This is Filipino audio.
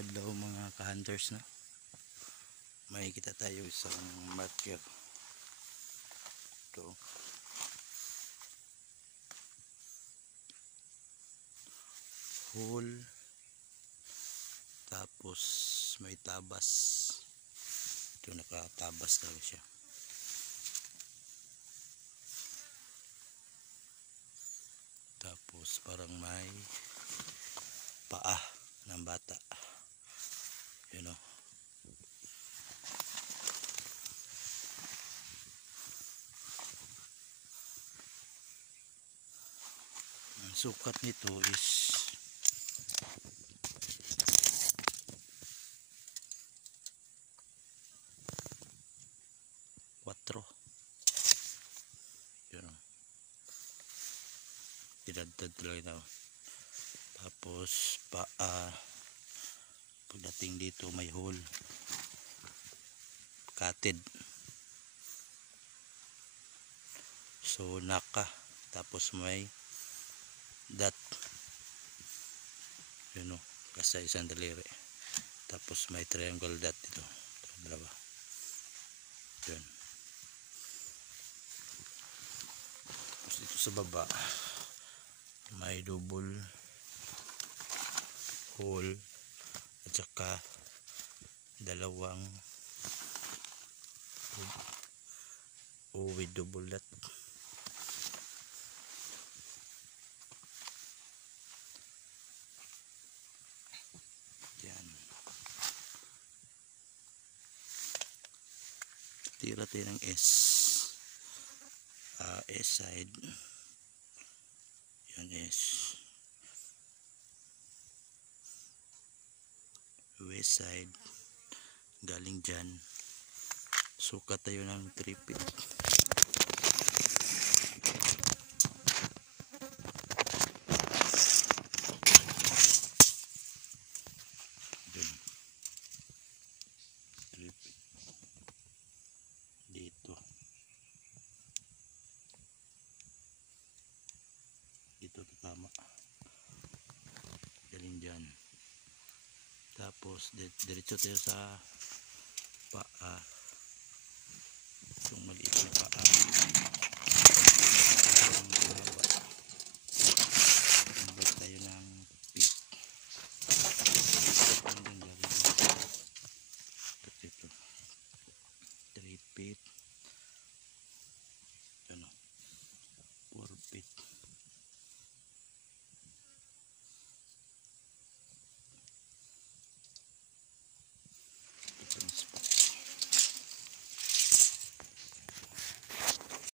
Magandang adlaw mga ka-hunters, no? May kita tayo isang marker. Ito. Hole. Tapos may tabas. Ito, nakatabas talaga siya. Tapos parang may paa ng bata. Yun, o. Ang sukat nito is 4. Yun, o. Tinadtad talaga na. Tapos paa, pagdating dito may hole, katid. So naka, tapos may dot. Yun, o, kasi isang daliri. Tapos may triangle dot dito, dalawa. Yun. Tapos dito sa baba may double hole at saka dalawang O with double dot. Yan. Tira tayo ng S. S side. Yan, S. West side. Galing dyan. Sukat tayo ng 3 feet. Dun. 3 feet. Dito. Dito tama. Galing dyan. Tapos diretso tayo sa paa.